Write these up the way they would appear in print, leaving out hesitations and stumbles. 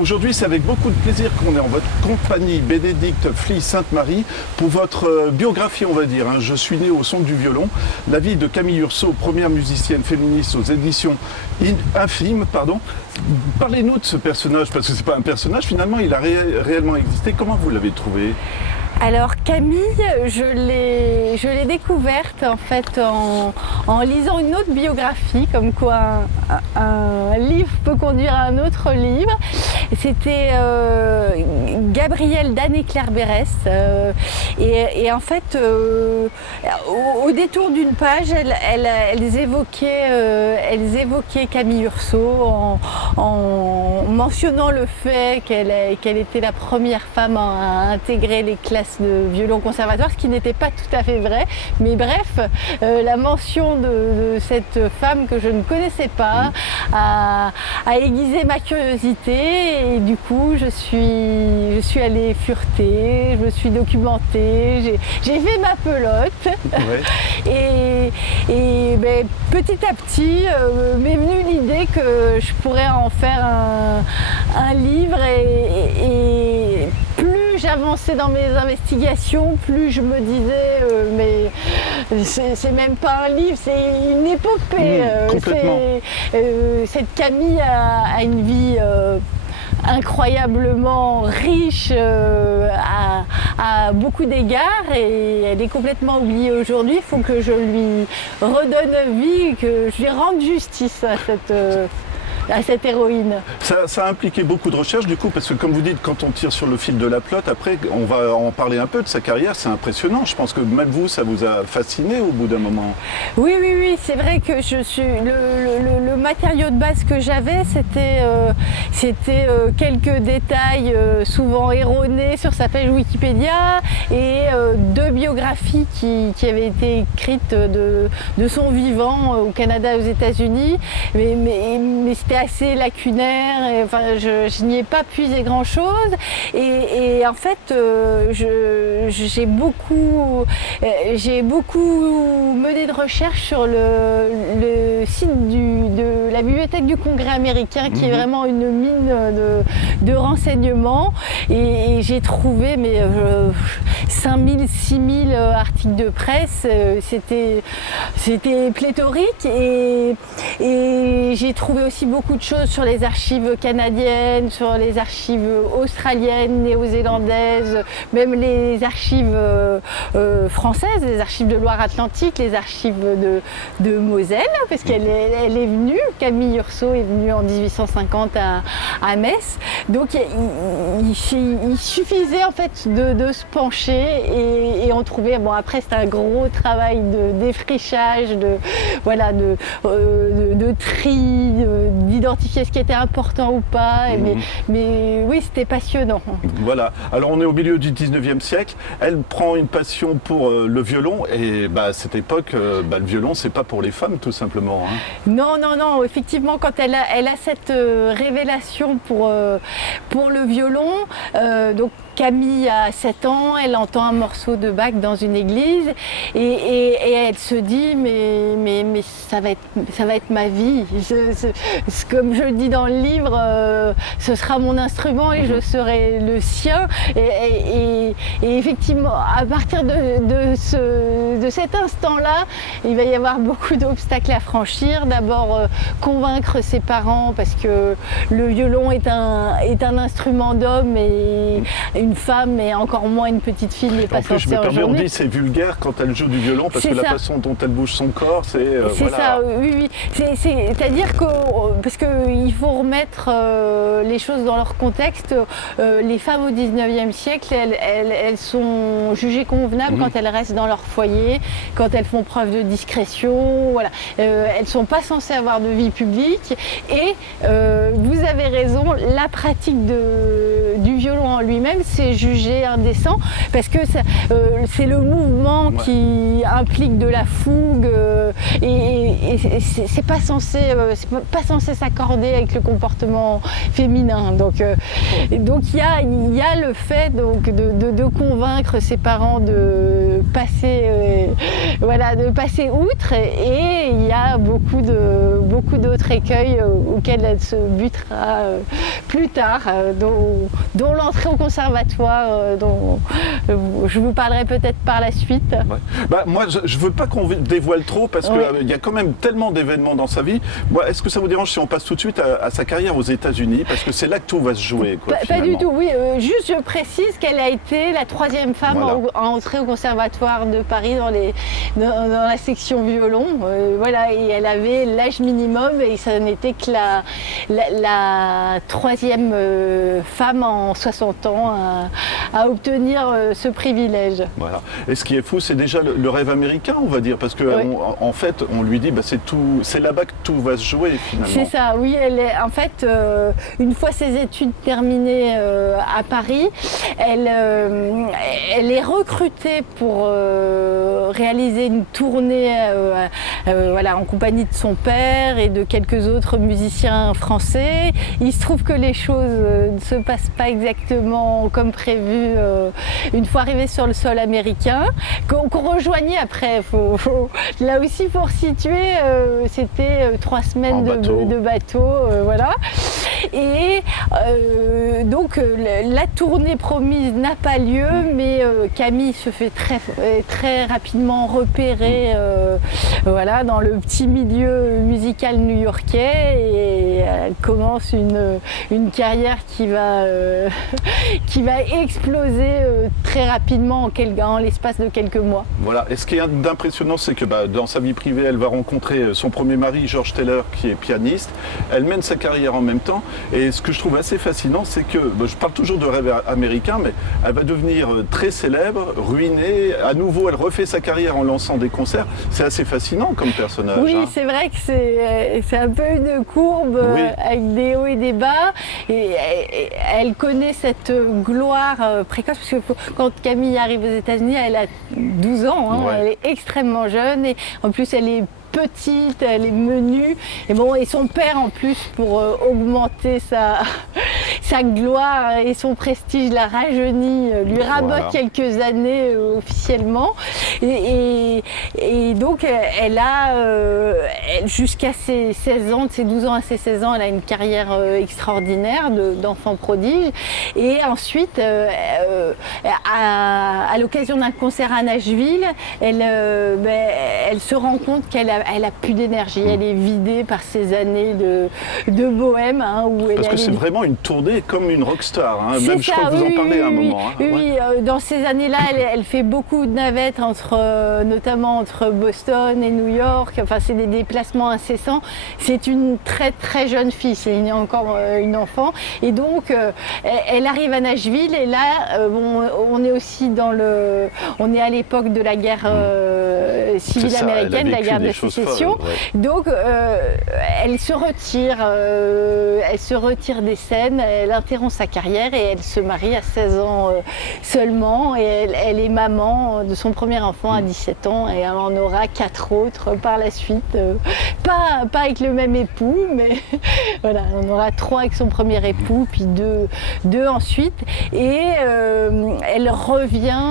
Aujourd'hui, c'est avec beaucoup de plaisir qu'on est en votre compagnie, Bénédicte Fly-Sainte-Marie, pour votre biographie, on va dire. Je suis né au son du violon. La vie de Camille Urso, première musicienne féministe aux éditions Infime. Parlez-nous de ce personnage, parce que c'est pas un personnage, finalement, il a réellement existé. Comment vous l'avez trouvé ? Alors Camille, je l'ai découverte en fait en lisant une autre biographie, comme quoi un livre peut conduire à un autre livre. C'était Gabrielle d'Anne et Claire Berès. Et en fait, au détour d'une page, elles évoquaient Camille Urso en mentionnant le fait qu'elle était la première femme à intégrer les classes de violon conservatoire, ce qui n'était pas tout à fait vrai, mais bref, la mention de cette femme que je ne connaissais pas a aiguisé ma curiosité et du coup je suis allée fureter, je me suis documentée, j'ai fait ma pelote. Ouais. et petit à petit m'est venue l'idée que je pourrais en faire un livre et plus j'avançais dans mes investigations, plus je me disais mais c'est même pas un livre, c'est une épopée. Complètement. Cette Camille a une vie incroyablement riche à beaucoup d'égards et elle est complètement oubliée aujourd'hui. Il faut que je lui redonne vie, que je lui rende justice à cette héroïne. Ça a impliqué beaucoup de recherches du coup, parce que comme vous dites, quand on tire sur le fil de la pelote, après on va en parler un peu de sa carrière, c'est impressionnant. Je pense que même vous, ça vous a fasciné au bout d'un moment. Oui, c'est vrai que le matériau de base que j'avais, c'était quelques détails souvent erronés sur sa page Wikipédia et deux biographies qui avaient été écrites de son vivant au Canada et aux États-Unis, mais c'était assez lacunaire, et, enfin, je n'y ai pas puisé grand-chose et en fait j'ai beaucoup mené de recherches sur le site de la bibliothèque du Congrès américain qui est vraiment une mine de renseignements et j'ai trouvé 5000, 6000 articles de presse, c'était pléthorique et j'ai trouvé aussi beaucoup de choses sur les archives canadiennes, sur les archives australiennes, néo-zélandaises, même les archives françaises, les archives de Loire-Atlantique, les archives de Moselle, parce qu'elle est venue, Camille Urso est venue en 1850 à Metz. Donc il suffisait en fait de se pencher et on trouvait, bon après c'est un gros travail de défrichage, de tri, d'identifier ce qui était important ou pas, mais oui, c'était passionnant. Voilà, alors on est au milieu du 19e siècle, elle prend une passion pour le violon et à cette époque, le violon c'est pas pour les femmes tout simplement. Non, effectivement quand elle a cette révélation pour le violon, donc Camille a 7 ans, elle entend un morceau de Bach dans une église et elle se dit mais ça va être ma vie. Comme je le dis dans le livre, ce sera mon instrument et je serai le sien. Et effectivement, à partir de cet instant-là, il va y avoir beaucoup d'obstacles à franchir. D'abord, convaincre ses parents parce que le violon est un instrument d'homme et une femme et encore moins une petite fille n'est pas censée en jouer. En plus, je me permets, on dit c'est vulgaire quand elle joue du violon parce que la façon dont elle bouge son corps, c'est voilà. Ça, oui. C'est-à-dire que parce qu'il faut remettre les choses dans leur contexte. Les femmes au 19e siècle, elles sont jugées convenables quand elles restent dans leur foyer, quand elles font preuve de discrétion. Voilà. Elles ne sont pas censées avoir de vie publique. Et vous avez raison, la pratique du violon en lui-même, c'est jugé indécent parce que c'est le mouvement qui implique de la fougue et c'est pas censé s'accorder avec le comportement féminin. Donc il y a le fait de convaincre ses parents de passer outre et il y a beaucoup d'autres écueils auxquels elle se butera plus tard, dont l'entrée au conservatoire, dont je vous parlerai peut-être par la suite. Ouais. Moi, je ne veux pas qu'on dévoile trop parce qu'il y a quand même tellement d'événements dans sa vie. Est-ce que ça vous dérange si on passe tout de suite à sa carrière aux États-Unis? Parce que c'est là que tout va se jouer. Pas du tout, oui. Juste, je précise qu'elle a été la 3e femme à entrer au conservatoire de Paris dans la section violon. Et elle avait l'âge minimum et ça n'était que la 3e femme en 60 ans à obtenir ce privilège. Voilà. Et ce qui est fou, c'est déjà le rêve américain, on va dire, parce que en fait, on lui dit, c'est là-bas que tout va se jouer finalement. C'est ça, oui. En fait, une fois ses études terminées à Paris, elle est recrutée pour réaliser une tournée en compagnie de son père et de quelques autres musiciens français. Il se trouve que les choses ne se passent pas exactement comme prévu une fois arrivée sur le sol américain, qu'on rejoignait après. Là aussi, pour situer, c'était 3 semaines de bateau. Et donc la tournée promise n'a pas lieu, mais Camille se fait très rapidement repérer dans le petit milieu musical new-yorkais et elle commence une carrière qui va exploser très rapidement en l'espace de quelques mois. Voilà, et ce qui est d'impressionnant, c'est que dans sa vie privée, elle va rencontrer son premier mari, George Taylor, qui est pianiste. Elle mène sa carrière en même temps. Et ce que je trouve assez fascinant, c'est que, je parle toujours de rêve américain, mais elle va devenir très célèbre, ruinée. À nouveau, elle refait sa carrière en lançant des concerts. C'est assez fascinant comme personnage. Oui, c'est vrai que c'est un peu une courbe avec des hauts et des bas. Et elle connaît cette gloire précoce, parce que quand Camille arrive aux États-Unis, elle a 12 ans, elle est extrêmement jeune et en plus elle est petite, elle est menue et son père en plus pour augmenter sa gloire et son prestige la rajeunit, lui rabote quelques années officiellement et donc elle a jusqu'à ses 16 ans, de ses 12 ans à ses 16 ans, elle a une carrière extraordinaire d'enfant prodige et ensuite à l'occasion d'un concert à Nashville, elle se rend compte qu'elle a plus d'énergie, elle est vidée par ces années de bohème. Parce que c'est vraiment une tournée comme une rockstar. Même je crois que vous en parlez à un moment. Oui, dans ces années-là, elle fait beaucoup de navettes, notamment entre Boston et New York. Enfin, c'est des déplacements incessants. C'est une très très jeune fille, c'est encore une enfant. Et donc, elle arrive à Nashville et là, on est aussi on est à l'époque de la guerre civile américaine, la guerre de sécession. Donc elle se retire des scènes, elle interrompt sa carrière et elle se marie à 16 ans seulement et elle est maman de son premier enfant à 17 ans et elle en aura 4 autres par la suite, pas avec le même époux, mais voilà, on aura 3 avec son premier époux puis 2 ensuite et elle revient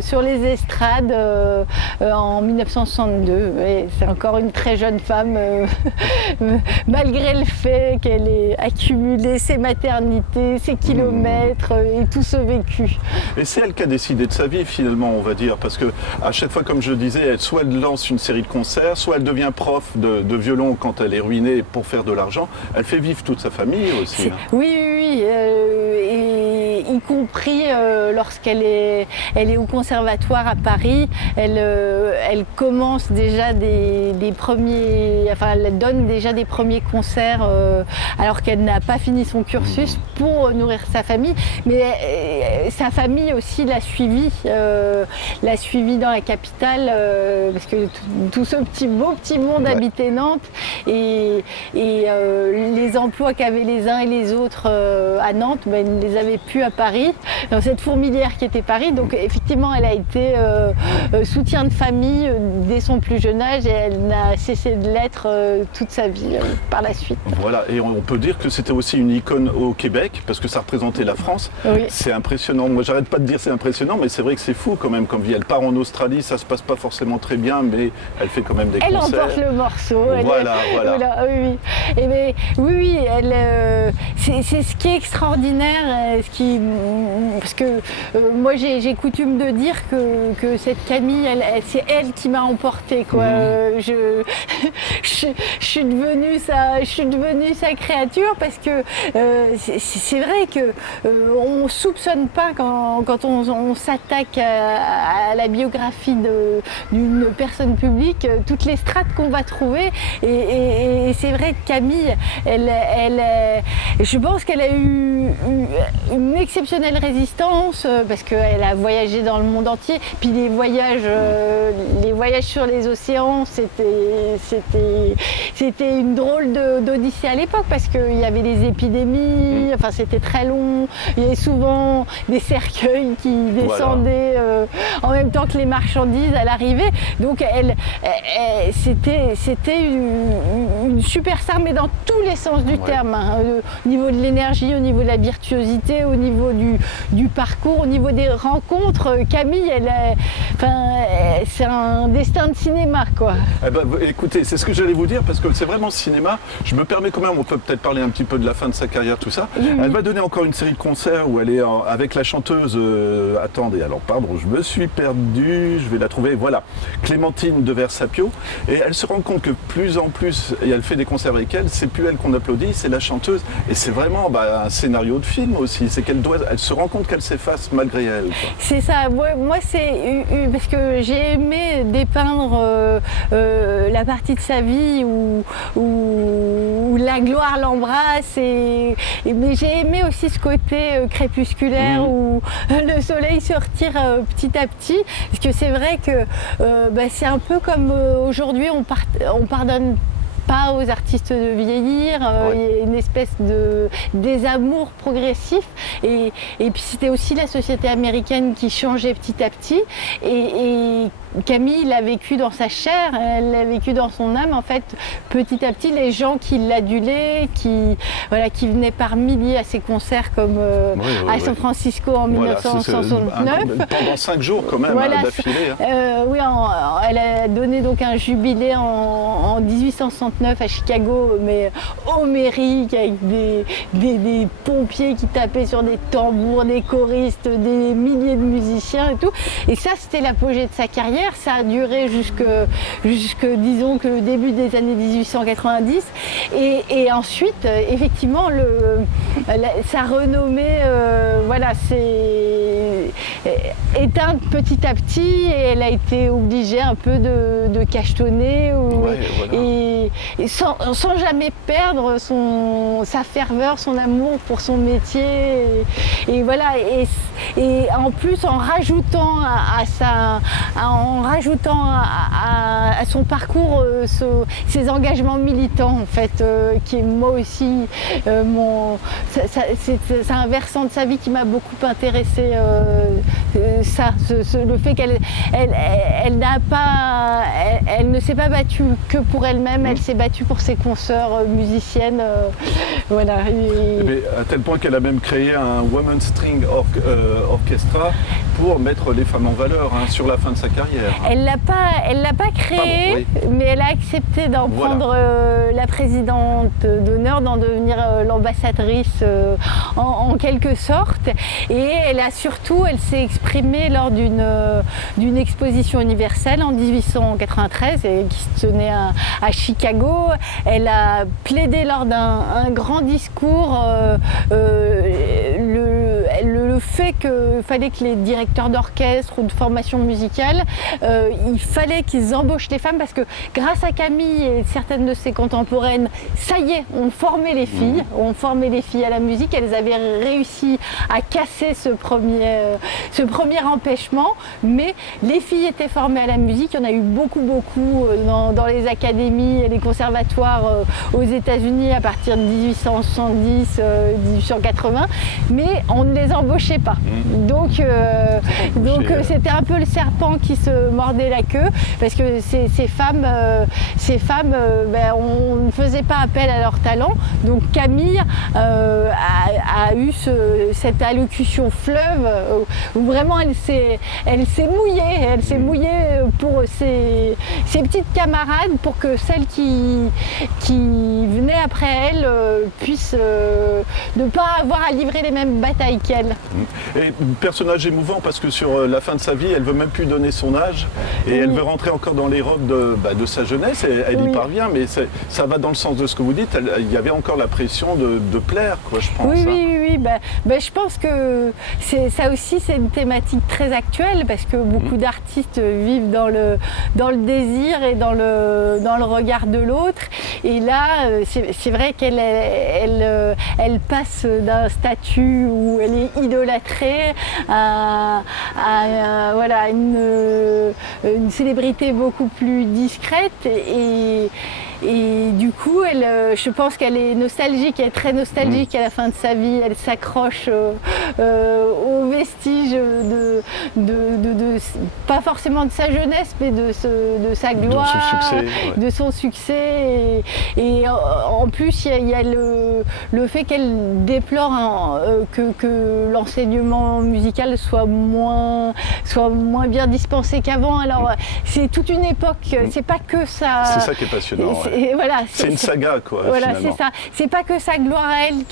sur les estrades en 1962. C'est encore une très jeune femme, malgré le fait qu'elle ait accumulé ses maternités, ses kilomètres et tout ce vécu. Et c'est elle qui a décidé de sa vie finalement, on va dire, parce que à chaque fois, comme je le disais, soit elle lance une série de concerts, soit elle devient prof de violon quand elle est ruinée pour faire de l'argent. Elle fait vivre toute sa famille aussi. Oui. Et y compris lorsqu'elle est au conservatoire à Paris, elle commence déjà des premiers, enfin elle donne déjà des premiers concerts alors qu'elle n'a pas fini son cursus pour nourrir sa famille, mais sa famille aussi l'a suivie dans la capitale parce que tout ce beau petit monde habitait Nantes et les emplois qu'avaient les uns et les autres à Nantes, ils ne les avaient plus à Paris, dans cette fourmilière qui était Paris. Donc effectivement, elle a été soutien de famille dès son plus jeune âge et elle n'a cessé de l'être toute sa vie par la suite. Voilà, et on peut dire que c'était aussi une icône au Québec parce que ça représentait la France. Oui. C'est impressionnant. Moi, j'arrête pas de dire c'est impressionnant, mais c'est vrai que c'est fou quand même comme vie. Elle part en Australie, ça se passe pas forcément très bien, mais elle fait quand même des concerts. Elle emporte le morceau. Voilà. Oui. Et mais, oui, c'est ce qui est extraordinaire, parce que moi j'ai coutume de dire que cette Camille, c'est elle qui m'a emportée, quoi. Je suis devenue sa créature parce que c'est vrai que on soupçonne pas quand on s'attaque à la biographie d'une personne publique toutes les strates qu'on va trouver et c'est vrai que Camille, je pense qu'elle a eu une exceptionnelle résistance parce qu'elle a voyagé dans le monde entier. Puis les voyages sur les océans, c'était une drôle d'odyssée à l'époque parce qu'il y avait les épidémies, enfin c'était très long. Il y avait souvent des cercueils qui descendaient en même temps que les marchandises à l'arrivée. Donc c'était une superstar, mais dans tous les sens du terme, hein, au niveau de l'énergie, au niveau de la virtuosité, au niveau du parcours, au niveau des rencontres. Camille, c'est un destin de cinéma, quoi. Eh ben, écoutez, c'est ce que j'allais vous dire parce que c'est vraiment cinéma. Je me permets quand même, on peut peut-être parler un petit peu de la fin de sa carrière, tout ça. Elle va donner encore une série de concerts où elle est avec la chanteuse. Attendez, alors pardon, je me suis perdu, je vais la trouver. Voilà, Clémentine de Versapio. Et elle se rend compte que plus en plus, et elle fait des concerts avec elle, c'est plus elle qu'on applaudit, c'est la chanteuse. Et c'est vraiment un scénario de film aussi. C'est elle se rend compte qu'elle s'efface malgré elle, quoi. C'est ça. Moi c'est parce que j'ai aimé dépeindre la partie de sa vie où la gloire l'embrasse mais j'ai aimé aussi ce côté crépusculaire où le soleil se retire petit à petit parce que c'est vrai que c'est un peu comme aujourd'hui on pardonne pas aux artistes de vieillir, il y a une espèce de désamour progressif et puis c'était aussi la société américaine qui changeait petit à petit et Camille l'a vécu dans sa chair, elle l'a vécu dans son âme. En fait, petit à petit, les gens qui l'adulaient, qui venaient par milliers à ses concerts comme à San Francisco en 1969. Pendant 5 jours quand même, d'affilée. Oui, elle a donné donc un jubilé en 1869 à Chicago, mais homérique, avec des pompiers qui tapaient sur des tambours, des choristes, des milliers de musiciens et tout. Et ça, c'était l'apogée de sa carrière. Ça a duré jusque disons que le début des années 1890 et ensuite effectivement sa renommée s'est éteinte petit à petit et elle a été obligée un peu de cachetonner et sans jamais perdre sa ferveur, son amour pour son métier et en plus en rajoutant à son parcours ses engagements militants en fait qui est moi aussi c'est un versant de sa vie qui m'a beaucoup intéressée le fait qu'elle ne s'est pas battue que pour elle-même, elle s'est battue pour ses consoeurs musiciennes voilà. Mais à tel point qu'elle a même créé un Women's String Orchestra pour mettre les femmes en valeur sur la fin de sa carrière. Elle l'a pas créé, mais elle a accepté d'en prendre la présidente d'honneur, d'en devenir l'ambassadrice en quelque sorte. Et elle s'est exprimée lors d'une exposition universelle en 1893 qui se tenait à Chicago. Elle a plaidé lors d'un grand discours le le fait qu'il fallait que les directeurs d'orchestre ou de formation musicale, il fallait qu'ils embauchent les femmes parce que grâce à Camille et certaines de ses contemporaines, ça y est, on formait les filles, à la musique. Elles avaient réussi à casser ce premier empêchement, mais les filles étaient formées à la musique. Il y en a eu beaucoup dans les académies et les conservatoires aux États-Unis à partir de 1870, 1880, mais on ne les embauchait pas. Donc c'était un peu le serpent qui se mordait la queue, parce que ces femmes, on ne faisait pas appel à leur talent. Donc Camille a eu cette allocution fleuve où vraiment elle s'est mouillée pour ses petites camarades, pour que celles qui venaient après elle puissent ne pas avoir à livrer les mêmes batailles qu'elle. Et personnage émouvant, parce que sur la fin de sa vie, elle veut même plus donner son âge et elle veut rentrer encore dans les robes de sa jeunesse, et elle y parvient, mais ça va dans le sens de ce que vous dites. Il y avait encore la pression de plaire, quoi, je pense. Oui. Je pense que ça aussi, c'est une thématique très actuelle, parce que beaucoup d'artistes vivent dans le désir et dans le regard de l'autre. Et là, c'est vrai qu'elle passe d'un statut où elle est idolâtrée à une célébrité beaucoup plus discrète. Et du coup, je pense qu'elle est nostalgique, elle est très nostalgique à la fin de sa vie. Elle s'accroche aux vestiges pas forcément de sa jeunesse, mais de sa gloire, de son succès. Et en plus, il y a le fait qu'elle déplore que l'enseignement musical soit moins bien dispensé qu'avant. Alors, c'est toute une époque, c'est pas que ça. C'est ça qui est passionnant. C'est une saga, quoi. Voilà, finalement. c'est ça. C'est pas que sa gloire à elle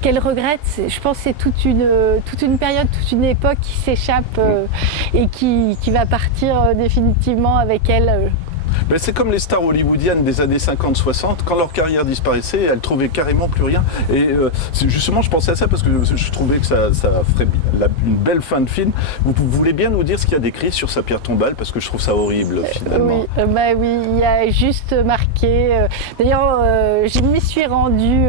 qu'elle regrette. Je pense que c'est toute une période, toute une époque qui s'échappe et qui va partir définitivement avec elle. Mais c'est comme les stars hollywoodiennes des années 50-60, quand leur carrière disparaissait, elles trouvaient carrément plus rien. Et justement, je pensais à ça parce que je trouvais que ça ferait une belle fin de film. Vous voulez bien nous dire ce qu'il y a d'écrit sur sa pierre tombale, parce que je trouve ça horrible finalement. Oui, il y a juste marqué. D'ailleurs, je m'y suis rendue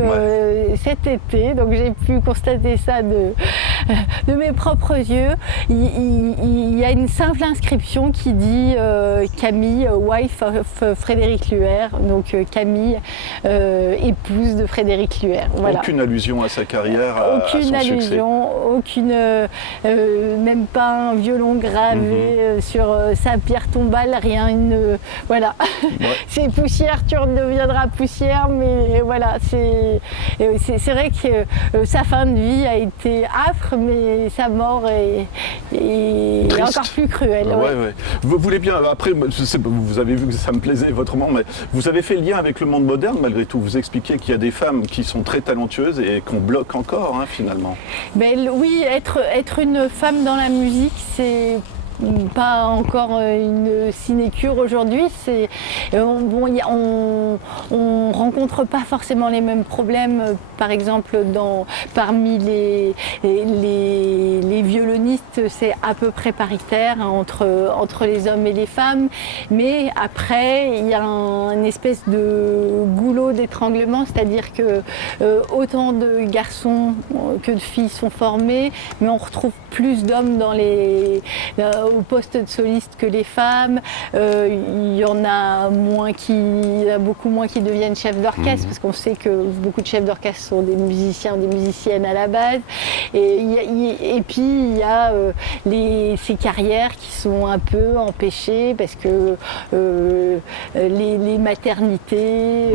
cet été, donc j'ai pu constater ça de mes propres yeux. Il y a une simple inscription qui dit Camille, wife of Frédéric Luer, donc Camille, épouse de Frédéric Luer. Voilà. Aucune allusion à sa carrière, à son allusion, succès. Même pas un violon gravé sur sa pierre tombale, rien. Voilà. C'est poussière, tu redeviendras poussière, mais voilà, c'est vrai que sa fin de vie a été âpre, mais sa mort est encore plus cruelle. Ouais. Vous voulez bien, après, vous avez vu que ça me plaisait votre roman, mais vous avez fait le lien avec le monde moderne malgré tout. Vous expliquez qu'il y a des femmes qui sont très talentueuses et qu'on bloque encore, finalement. Oui, être une femme dans la musique, c'est pas encore une sinécure aujourd'hui. On rencontre pas forcément les mêmes problèmes, par exemple parmi les violonistes, c'est à peu près paritaire entre les hommes et les femmes, mais après il y a une espèce de goulot d'étranglement, c'est-à-dire que autant de garçons que de filles sont formés, mais on retrouve plus d'hommes au poste de soliste que les femmes. Il y en a beaucoup moins qui deviennent chefs d'orchestre, parce qu'on sait que beaucoup de chefs d'orchestre sont des musiciens ou des musiciennes à la base. Et puis il y a ces carrières qui sont un peu empêchées parce que les maternités,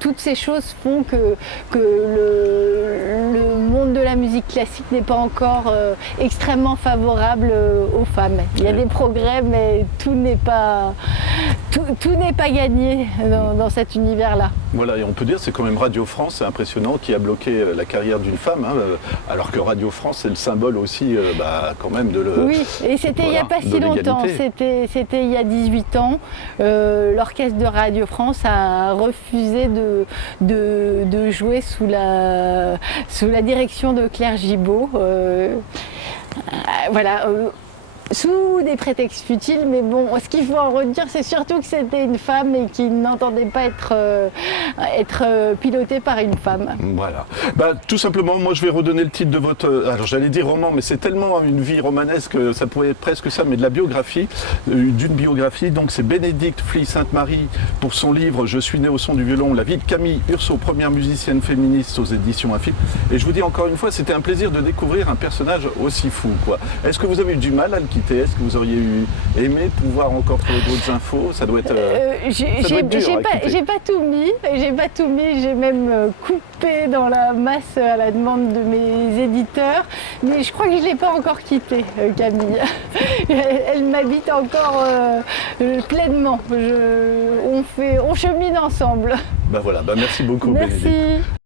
toutes ces choses font que le monde de la musique classique n'est pas encore extrêmement favorable aux femmes. Il y a des progrès, mais tout n'est pas tout n'est pas gagné dans cet univers-là. Voilà, et on peut dire c'est quand même Radio France, c'est impressionnant, qui a bloqué la carrière d'une femme, hein, alors que Radio France c'est le symbole aussi quand même de le... Oui, et c'était il n'y a pas si longtemps, c'était il y a 18 ans. L'orchestre de Radio France a refusé de jouer sous la direction de Claire Gibault. Voilà. Sous des prétextes futiles, mais bon, ce qu'il faut en retenir, c'est surtout que c'était une femme et qui n'entendait pas être pilotée par une femme. Voilà. Tout simplement, moi je vais redonner le titre de votre... Alors j'allais dire roman, mais c'est tellement une vie romanesque, ça pourrait être presque ça, mais de la biographie, d'une biographie. Donc c'est Bénédicte Fly-Sainte-Marie pour son livre « Je suis née au son du violon, la vie de Camille Urso, première musicienne féministe aux éditions Infime ». Et je vous dis encore une fois, c'était un plaisir de découvrir un personnage aussi fou, quoi. Est-ce que vous avez eu du mal à le quitter ? Est-ce que vous auriez aimé pouvoir encore trouver d'autres infos? Ça doit être, j'ai pas tout mis, j'ai même coupé dans la masse à la demande de mes éditeurs, mais je crois que je ne l'ai pas encore quittée, Camille. Elle m'habite encore pleinement. On chemine ensemble. Voilà, merci beaucoup Merci. Bénédicte.